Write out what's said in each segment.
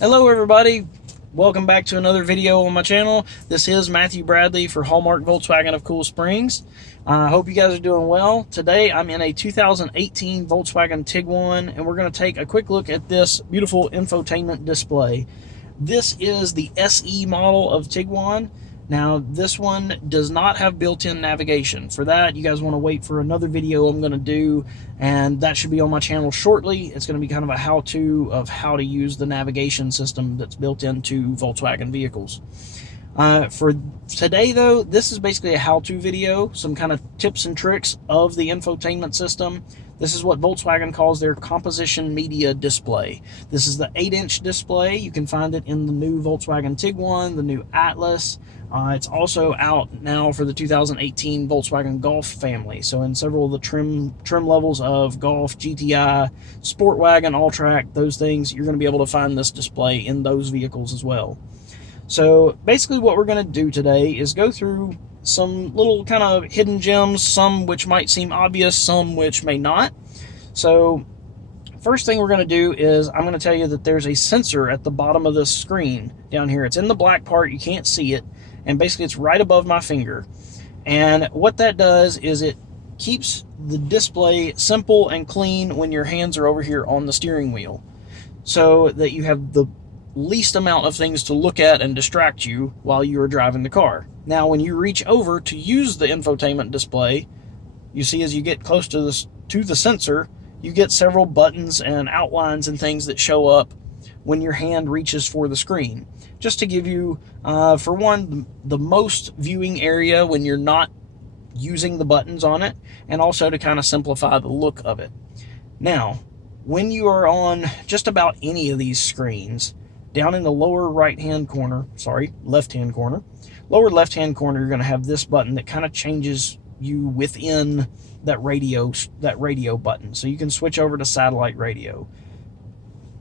Hello everybody, welcome back to another video on my channel. This is Matthew Bradley for Hallmark Volkswagen of Cool Springs. I hope you guys are doing well. Today I'm in a 2018 Volkswagen Tiguan and we're going to take a quick look at this beautiful infotainment display. This is the SE model of Tiguan. Now this one does not have built-in navigation. For that, you guys want to wait for another video I'm going to do, and that should be on my channel shortly. It's going to be kind of a how-to of how to use the navigation system that's built into Volkswagen vehicles. For today though, this is basically a how-to video, some kind of tips and tricks of the infotainment system. This is what Volkswagen calls their composition media display. This is the 8-inch display. You can find it in the new Volkswagen Tiguan, the new Atlas. It's also out now for the 2018 Volkswagen Golf family. So in several of the trim levels of Golf, GTI, Sportwagen, All-Track, those things, you're going to be able to find this display in those vehicles as well. So basically what we're going to do today is go through some little kind of hidden gems, some which might seem obvious, some which may not. So first thing we're going to do is I'm going to tell you that there's a sensor at the bottom of this screen down here. It's in the black part, you can't see it, and basically it's right above my finger. And what that does is it keeps the display simple and clean when your hands are over here on the steering wheel, so that you have the least amount of things to look at and distract you while you are driving the car. Now when you reach over to use the infotainment display, you see as you get close to the sensor, you get several buttons and outlines and things that show up when your hand reaches for the screen, just to give you for one, the most viewing area when you're not using the buttons on it, and also to kind of simplify the look of it. Now when you are on just about any of these screens, down in the lower left-hand corner, lower left-hand corner, you're going to have this button that kind of changes you within that radio button. So you can switch over to satellite radio.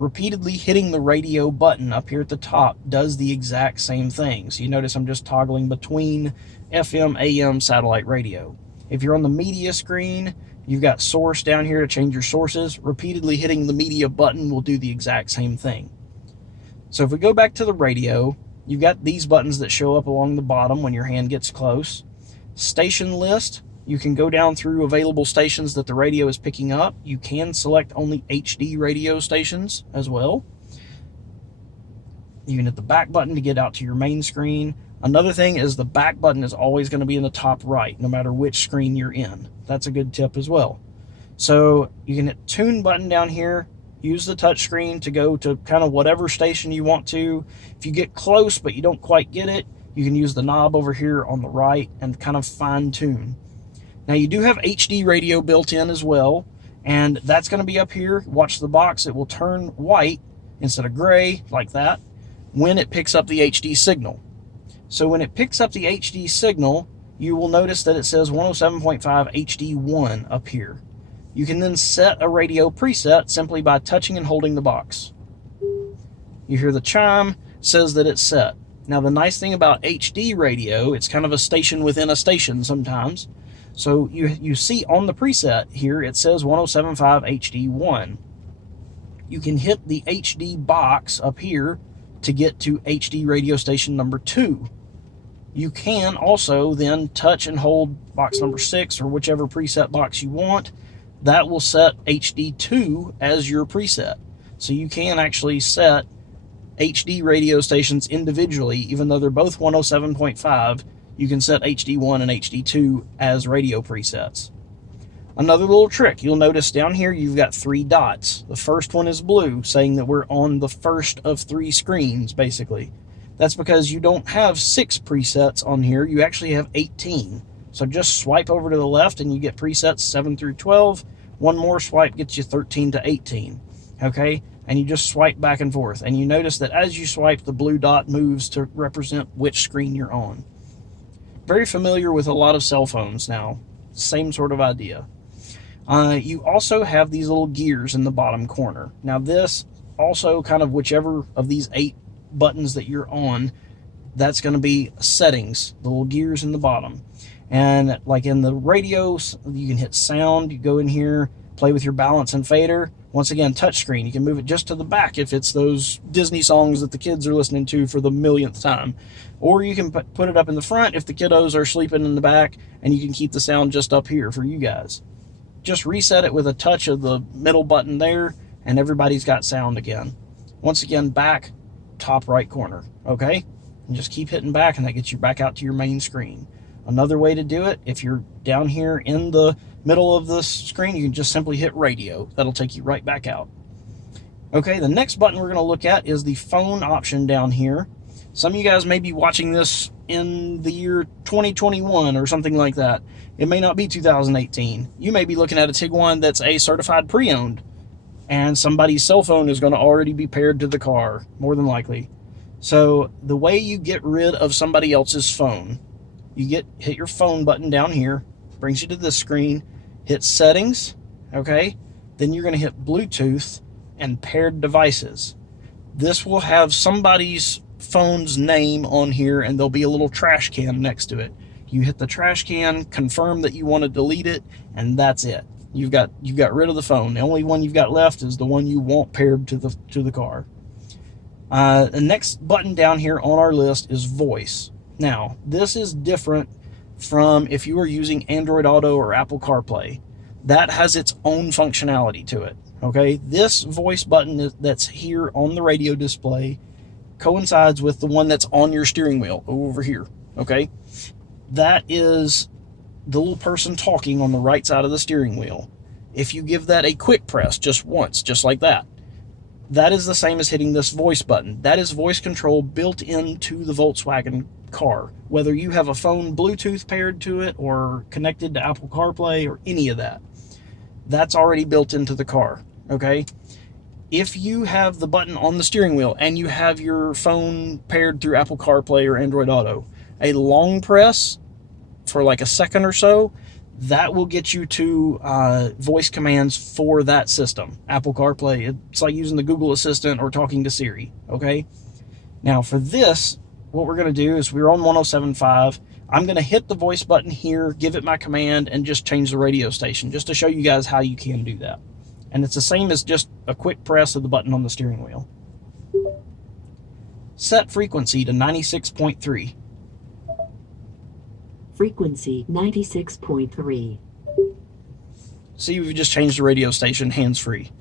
Repeatedly hitting the radio button up here at the top does the exact same thing. So you notice I'm just toggling between FM, AM, satellite radio. If you're on the media screen, you've got source down here to change your sources. Repeatedly hitting the media button will do the exact same thing. So if we go back to the radio, you've got these buttons that show up along the bottom when your hand gets close. Station list, you can go down through available stations that the radio is picking up. You can select only HD radio stations as well. You can hit the back button to get out to your main screen. Another thing is the back button is always going to be in the top right, no matter which screen you're in. That's a good tip as well. So you can hit tune button down here. Use the touch screen to go to kind of whatever station you want to. If you get close but you don't quite get it, you can use the knob over here on the right and kind of fine tune. Now you do have HD radio built in as well, and that's going to be up here. Watch the box, it will turn white instead of gray like that when it picks up the HD signal. So when it picks up the HD signal, you will notice that it says 107.5 HD1 up here. You can then set a radio preset simply by touching and holding the box. You hear the chime, says that it's set. Now the nice thing about HD radio, it's kind of a station within a station sometimes. So you see on the preset here, it says 107.5 HD1. You can hit the HD box up here to get to HD radio station number 2. You can also then touch and hold box number 6 or whichever preset box you want. That will set HD2 as your preset. So you can actually set HD radio stations individually, even though they're both 107.5, you can set HD1 and HD2 as radio presets. Another little trick, you'll notice down here you've got 3 dots. The first one is blue, saying that we're on the first of 3 screens, basically. That's because you don't have 6 presets on here, you actually have 18. So just swipe over to the left and you get presets 7 through 12. One more swipe gets you 13 to 18. Okay? And you just swipe back and forth. And you notice that as you swipe, the blue dot moves to represent which screen you're on. Very familiar with a lot of cell phones now. Same sort of idea. You also have these little gears in the bottom corner. Now this also kind of whichever of these 8 buttons that you're on, that's going to be settings, the little gears in the bottom. And like in the radios, you can hit sound, you go in here, Play with your balance and fader. Once again, touchscreen. You can move it just to the back if it's those Disney songs that the kids are listening to for the millionth time. Or you can put it up in the front if the kiddos are sleeping in the back, and you can keep the sound just up here for you guys. Just reset it with a touch of the middle button there, and everybody's got sound again. Once again, back, top right corner, okay? And just keep hitting back, and that gets you back out to your main screen. Another way to do it, if you're down here in the middle of the screen, you can just simply hit radio. That'll take you right back out. Okay, the next button we're going to look at is the phone option down here. Some of you guys may be watching this in the year 2021 or something like that. It may not be 2018. You may be looking at a Tiguan that's a certified pre-owned, and somebody's cell phone is going to already be paired to the car, more than likely. So the way you get rid of somebody else's phone, you hit your phone button down here, brings you to this screen, hit settings, okay? Then you're going to hit Bluetooth and paired devices. This will have somebody's phone's name on here, and there'll be a little trash can next to it. You hit the trash can, confirm that you want to delete it, and that's it. You've got rid of the phone. The only one you've got left is the one you want paired to the car. The next button down here on our list is voice. Now, this is different from if you are using Android Auto or Apple CarPlay. That has its own functionality to it, okay? This voice button that's here on the radio display coincides with the one that's on your steering wheel over here, okay? That is the little person talking on the right side of the steering wheel. If you give that a quick press just once, just like that, that is the same as hitting this voice button. That is voice control built into the Volkswagen car, whether you have a phone Bluetooth paired to it or connected to Apple CarPlay or any of that. That's already built into the car, okay? If you have the button on the steering wheel and you have your phone paired through Apple CarPlay or Android Auto, a long press for like a second or so, that will get you to voice commands for that system. Apple CarPlay, it's like using the Google Assistant or talking to Siri, okay? Now for this, what we're going to do is we're on 107.5. I'm going to hit the voice button here, give it my command, and just change the radio station, just to show you guys how you can do that. And it's the same as just a quick press of the button on the steering wheel. Set frequency to 96.3. Frequency 96.3. See, we've just changed the radio station hands-free.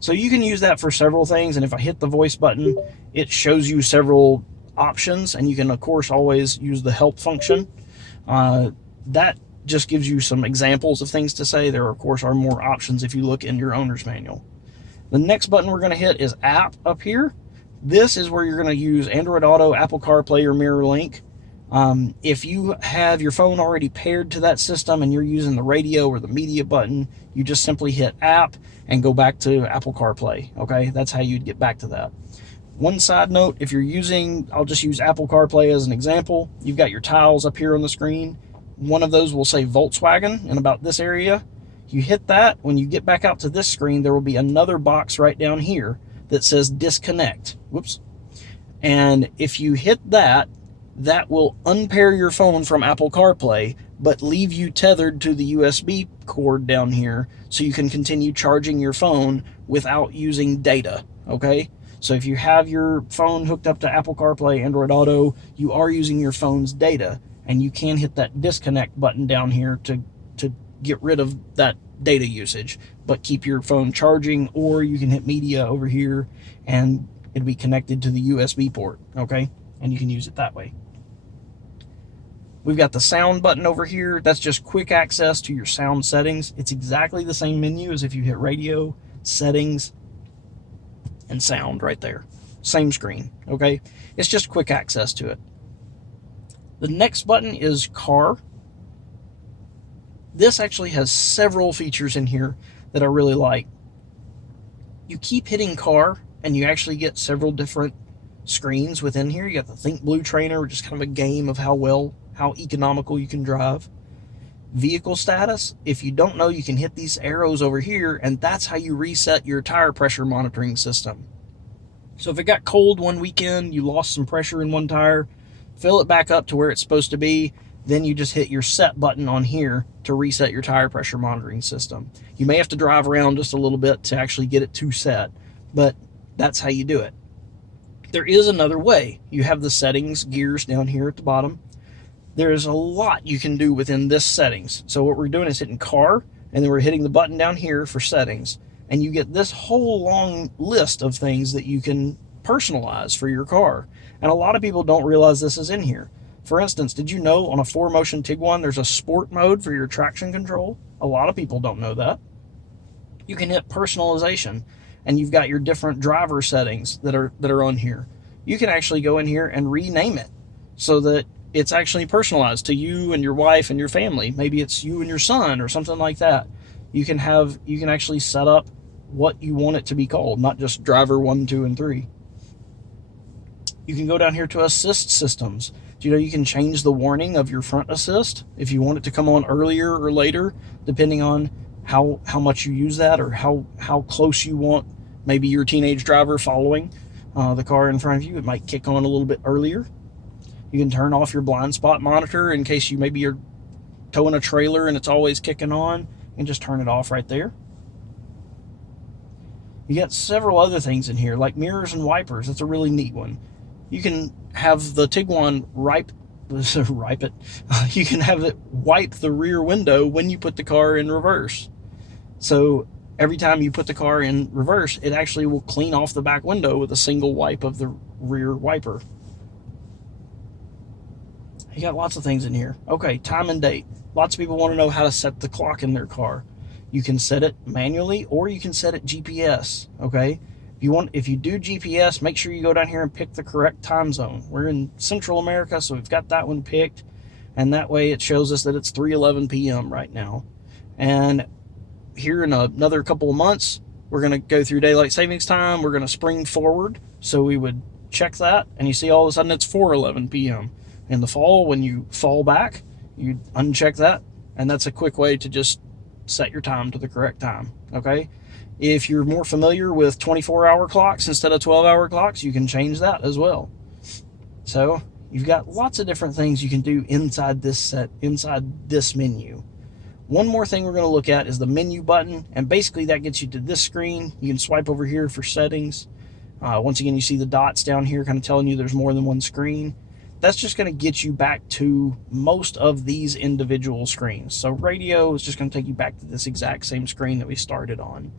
So you can use that for several things, and if I hit the voice button, it shows you several options, and you can, of course, always use the help function. That just gives you some examples of things to say. There, of course, are more options if you look in your owner's manual. The next button we're going to hit is App up here. This is where you're going to use Android Auto, Apple CarPlay, or MirrorLink. If you have your phone already paired to that system and you're using the radio or the media button, you just simply hit App and go back to Apple CarPlay, okay? That's how you'd get back to that. One side note, if you're using, I'll just use Apple CarPlay as an example. You've got your tiles up here on the screen. One of those will say Volkswagen in about this area. You hit that, when you get back out to this screen, there will be another box right down here that says disconnect. Whoops. And if you hit that, that will unpair your phone from Apple CarPlay, but leave you tethered to the USB cord down here so you can continue charging your phone without using data, okay? So if you have your phone hooked up to Apple CarPlay, Android Auto, you are using your phone's data, and you can hit that disconnect button down here to get rid of that data usage, but keep your phone charging, or you can hit media over here and it'll be connected to the USB port, okay? And you can use it that way. We've got the sound button over here. That's just quick access to your sound settings. It's exactly the same menu as if you hit radio, settings, and sound right there. Same screen, okay? It's just quick access to it. The next button is car. This actually has several features in here that I really like. You keep hitting car and you actually get several different screens within here. You got the Think Blue Trainer, which is kind of a game of how economical you can drive. Vehicle status, if you don't know, you can hit these arrows over here, and that's how you reset your tire pressure monitoring system. So if it got cold one weekend, you lost some pressure in one tire, fill it back up to where it's supposed to be, then you just hit your set button on here to reset your tire pressure monitoring system. You may have to drive around just a little bit to actually get it to set, but that's how you do it. There is another way. You have the settings gears down here at the bottom. There's a lot you can do within this settings. So what we're doing is hitting car, and then we're hitting the button down here for settings, and you get this whole long list of things that you can personalize for your car. And a lot of people don't realize this is in here. For instance, did you know on a 4Motion Tiguan there's a sport mode for your traction control? A lot of people don't know that. You can hit personalization, and you've got your different driver settings that are on here. You can actually go in here and rename it so that it's actually personalized to you and your wife and your family. Maybe it's you and your son or something like that. You can actually set up what you want it to be called, not just driver 1, 2, and 3. You can go down here to assist systems. Do you know you can change the warning of your front assist if you want it to come on earlier or later, depending on how much you use that, or how close you want maybe your teenage driver following the car in front of you. It might kick on a little bit earlier. You can turn off your blind spot monitor in case maybe you're towing a trailer and it's always kicking on, and just turn it off right there. You got several other things in here, like mirrors and wipers. That's a really neat one. You can have the Tiguan you can have it wipe the rear window when you put the car in reverse. So every time you put the car in reverse, it actually will clean off the back window with a single wipe of the rear wiper. You got lots of things in here. Okay, time and date. Lots of people want to know how to set the clock in their car. You can set it manually, or you can set it GPS, okay? If you do GPS, make sure you go down here and pick the correct time zone. We're in Central America, so we've got that one picked, and that way it shows us that it's 3:11 p.m. right now. And here in another couple of months, we're going to go through daylight savings time. We're going to spring forward, so we would check that, and you see all of a sudden it's 4:11 p.m. In the fall, when you fall back, you uncheck that, and that's a quick way to just set your time to the correct time, okay? If you're more familiar with 24-hour clocks instead of 12-hour clocks, you can change that as well. So you've got lots of different things you can do inside this menu. One more thing we're going to look at is the menu button, and basically that gets you to this screen. You can swipe over here for settings. Once again, you see the dots down here kind of telling you there's more than one screen. That's just going to get you back to most of these individual screens. So radio is just going to take you back to this exact same screen that we started on.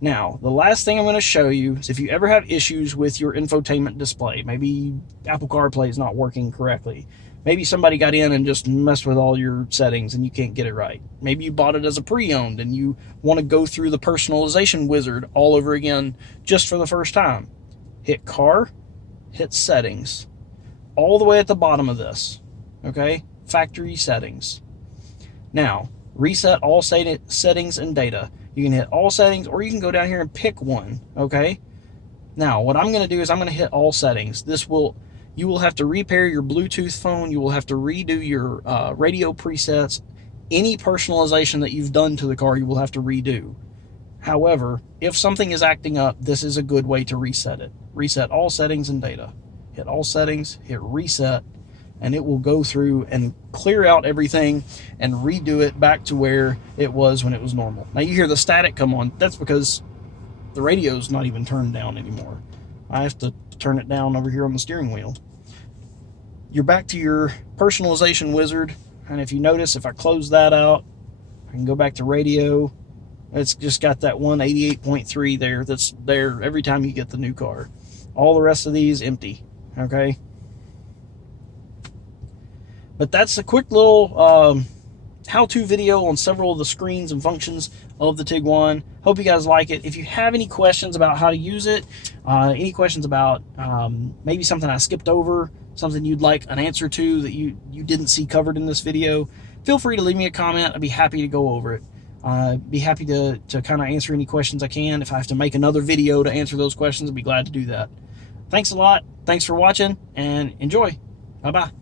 Now, the last thing I'm going to show you is if you ever have issues with your infotainment display, maybe Apple CarPlay is not working correctly. Maybe somebody got in and just messed with all your settings and you can't get it right. Maybe you bought it as a pre-owned and you want to go through the personalization wizard all over again just for the first time. Hit car, hit settings. All the way at the bottom of this, okay? Factory settings. Now, reset all settings and data. You can hit all settings, or you can go down here and pick one, okay? Now, what I'm going to do is I'm going to hit all settings. You will have to repair your Bluetooth phone. You will have to redo your radio presets. Any personalization that you've done to the car, you will have to redo. However, if something is acting up, this is a good way to reset it. Reset all settings and data. Hit all settings, hit reset, and it will go through and clear out everything and redo it back to where it was when it was normal. Now you hear the static come on. That's because the radio's not even turned down anymore. I have to turn it down over here on the steering wheel. You're back to your personalization wizard, and if you notice, if I close that out, I can go back to radio. It's just got that 188.3 there that's there every time you get the new car. All the rest of these empty. Okay, but that's a quick little how-to video on several of the screens and functions of the Tiguan. Hope you guys like it. If you have any questions about how to use it, any questions about maybe something I skipped over, something you'd like an answer to that you didn't see covered in this video, feel free to leave me a comment. I'd be happy to go over it. Be happy to kind of answer any questions I can. If I have to make another video to answer those questions, I'd be glad to do that. Thanks a lot. Thanks for watching, and enjoy. Bye-bye.